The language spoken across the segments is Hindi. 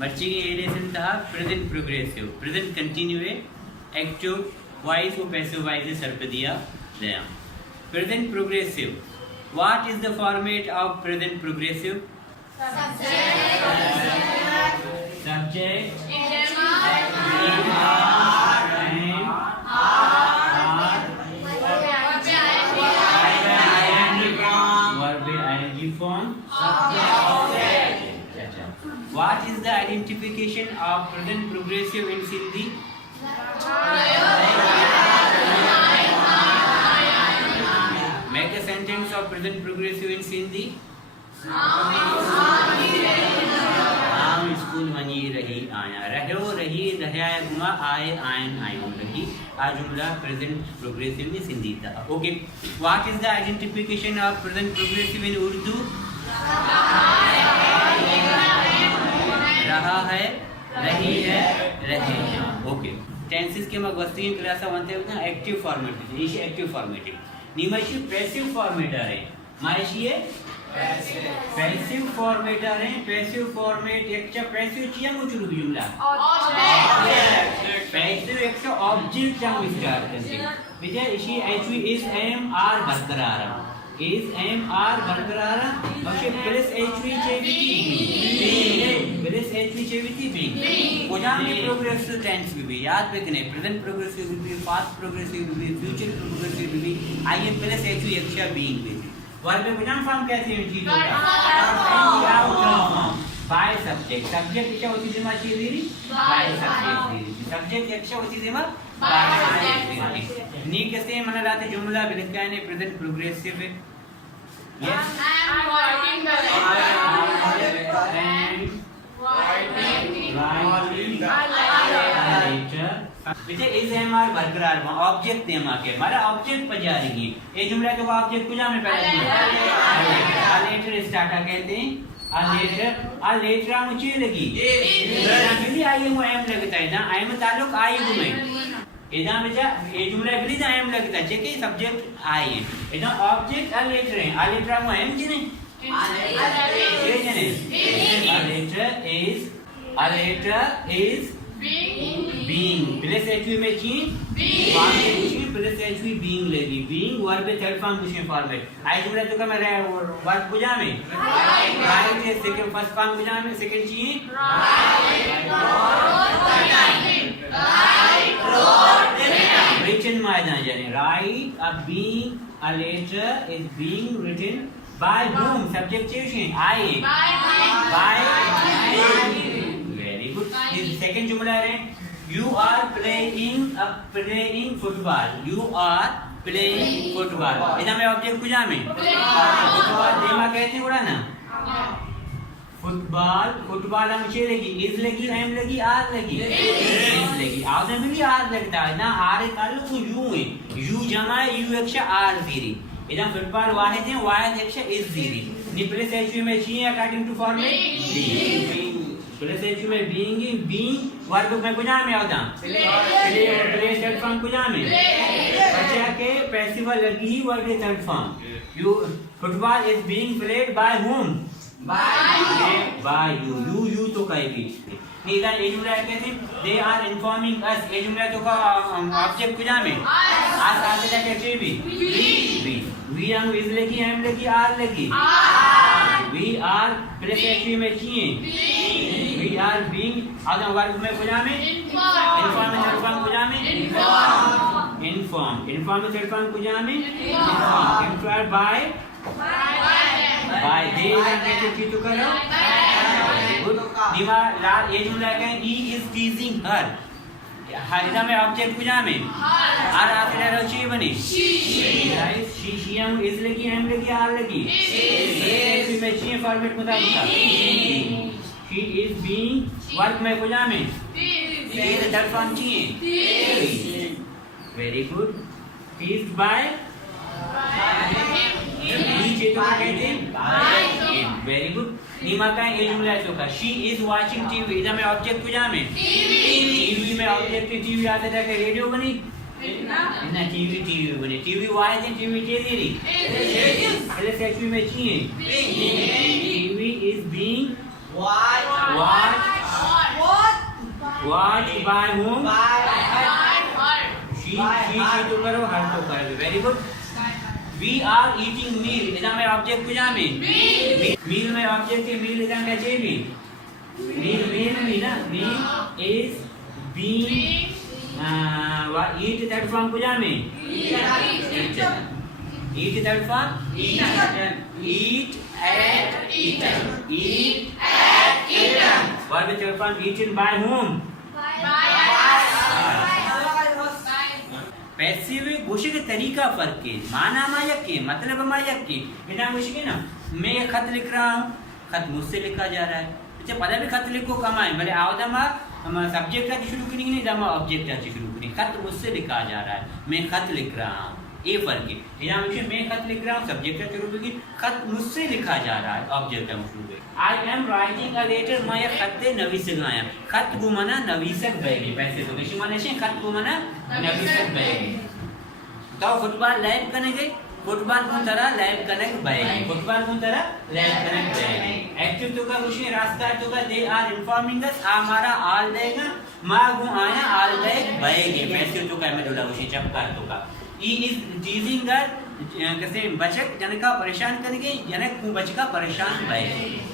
मर्चिंग एडेशन था प्रेजेंट प्रोग्रेसिव प्रेजेंट कंटिन्यूए एक्टिव वॉइस और पैसिव वॉइस सर पे दिया गया present progressive what is the format of present progressive subject What is the identification of present progressive in Sindhi? Make a sentence of present progressive in Sindhi. आम स्कूल वनी रही आया रहो रही रहा घुमा आए आयन आयो रही आ जुमला प्रेजेंट प्रोग्रेसिव में सिंधी था okay what is the identification of present progressive in Urdu रहा है रही है रहे हैं ओके टेंसेस के मगवस्ती क्लास वनते हैं एक्टिव फॉर्मेट इश एक्टिव फॉर्मेट निमशी पैसिव फॉर्मेट है मायशी है पैसिव फॉर्मेट है पैसिव फॉर्मेट एक पैसिव चिया मुचुरु जुमला पैसिव एक ऑब्जेक्ट चांग स्टार्ट करते विजय Ishi HV is M R बरकरार is MR बरकरार പക്ഷെ प्लस HV चेविती प्लस HV चेविती भी कोजाम प्रोग्रेसिव टेंस भी याद रखने प्रेजेंट प्रोग्रेसिव भी पास्ट प्रोग्रेसिव भी फ्यूचर प्रोग्रेसिव भी I am plus HV extra being भी वर्ब में कोजाम फॉर्म कैसे है चीजों का बाय सब्जेक्ट सब्जेक्ट क्या होती है माची दीरी बाय सब्जेक्ट दीरी सब्जेक्ट क्या होती है बाय सब्जेक्ट नी कैसे मन लाते जुमला बिलका ने प्रेजेंट प्रोग्रेसिव है यस I am working बेटे इज एमआर बरकरार ऑब्जेक्ट देमा के हमारा ऑब्जेक्ट पर जा रही है ये जुमला तो ऑब्जेक्ट कुछ में पहले लेटर स्टार्ट कहते हैं आ लेटर मुझे लगी ये आई एम लगता है ना आई एम ताल्लुक आई में इधर बेटा ये जुमला गली जा एम लगता है कि सब्जेक्ट आई है इधर ऑब्जेक्ट आ लेटर है आ लेटर में एम जी नहीं a letter is being plus HV में ची प्लस HV being लगी being वर्ब थर्ड फॉर्म कुछ में फॉर्मेट आई जुमला तो क्या मैं वर्ब बुझा में राइट है सेकंड फर्स्ट फॉर्म बुझा में सेकंड ची written मायना जाने right a letter is being written by whom subject cheese I by very good this second जुमला है you are playing football you are playing football इधर में ऑब्जेक्ट कुछ में फुटबॉल देमा कहते उड़ा ना फुटबॉल हम चे लगी इज लगी एम लगी आर लगी इज लगी आउट में भी आर लगता है ना आर कालू को यू है यू जमा यू एक्स्ट्रा आर जीरी इधर फुटबॉल वाहिद है वाहिद एक्स्ट्रा इज जीरी नी प्लस एचवी में ची according to format plus HV में बीइंग वर्ब में कुछ में होता प्लेस थर्ड फॉर्म कुछ में बच्चा के पैसिव लगी verb third form you football is being played by whom by you तो कहेगी इधर ये जुमला कहते हैं they are informing us ये जुमला तो का ऑब्जेक्ट कुछ में आज आते जाके भी we हम इज लगी हम लगी आर लगी we are प्लस एचवी में चाहिए we are being आधा वर्ग में कुछ में inform थर्ड फॉर्म कुछ में inform थर्ड फॉर्म कुछ में informed by they कैसे की तो करो गुड निमा लाल ये जुमला है he is teasing her हरिदा में ऑब्जेक्ट कुछ में आर आते रह रही बनी she हम इज लगी हम लगी आर लगी ये में ची फॉर्मेट मुताबिक she is being वर्क में कुछ में ये थर्ड फॉर्म चाहिए very good teased by very good Neema का ये जुमला है तो का शी इज वाचिंग टीवी इधर में ऑब्जेक्ट कुछ में टीवी में ऑब्जेक्ट टीवी आते जाके रेडियो बनी ना टीवी बनी टीवी वाई थी टीवी के लिए प्लस एचवी में चाहिए TV is being watch watched by whom she तो करो हर तो करो very good we are eating meal इधर में ऑब्जेक्ट कुछ में meal में ऑब्जेक्ट के meal इधर क्या चाहिए meal ना meal is being eat that from कुछ में eat that from eat at eaten verb that from eaten by whom passive घोषित के तरीका फर्क के माना मायक के मतलब मायक के बिना मुश्किल ना मैं ये खत लिख रहा हूँ खत मुझसे लिखा जा रहा है अच्छा पहले भी खत लिखो कमाए भले आवदा मा हम सब्जेक्ट का शुरू करेंगे नहीं दमा ऑब्जेक्ट का शुरू करेंगे खत मुझसे लिखा जा रहा है मैं खत लिख रहा हूँ ये फर्क है बिना मुश्किल मैं खत लिख रहा हूँ सब्जेक्ट का शुरू करेंगे खत मुझसे लिखा जा रहा है ऑब्जेक्ट का शुरू है I am writing a letter मैं ये खत नवीसक आया खत को मना नवीसक बैगी पैसे तो किसी माने से खत को मना नवीसक बैगी तो फुटबॉल लाइव करने गए फुटबॉल को तरह लाइव कनेक्ट बैगी फुटबॉल को तरह लाइव कनेक्ट बैगी एक्टिव तो का कुछ नहीं रास्ता तो का दे आर इन्फॉर्मिंग अस हमारा आल देगा मां को आया आल देग बैगी पैसे तो का मैं डोला कुछ चपकार तो का ही इज टीजिंग अस कैसे बचक जनका परेशान करेंगे जनक को बचका परेशान बैगी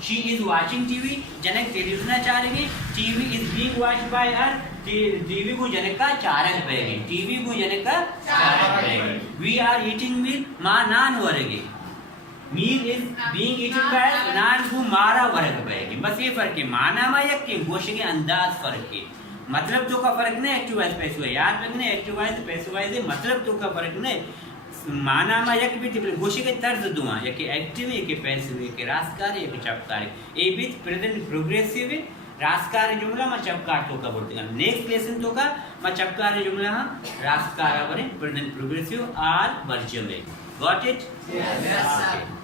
She is watching TV. Janak television चालेगी. TV is being watched by her. TV को जनक का चारक बैगे. TV को जनक का Charak बैगे. We are eating meal. माँ नान वरगे. Meal is being eaten by her. नान को मारा वरग बैगे. बस ये फर्क है. माना मायक के गोश के अंदाज फर्क है. मतलब तो का फर्क नहीं एक्टिव वाइज पैसिव याद रखने एक्टिव वाइज पैसिव वाइज मतलब तो का फर्क नहीं माना मा यक भी घोषे के तर्ज दुआ या कि एक्टिव है कि पैसिव है कि रासकार है कि चपकार ए बीच प्रेजेंट प्रोग्रेसिव है रासकार जुमला मा चपकार तो का बोलते हैं नेक्स्ट लेसन तो का मा चपकार जुमला रासकार बने प्रेजेंट प्रोग्रेसिव आर वर्चुअल गॉट इट यस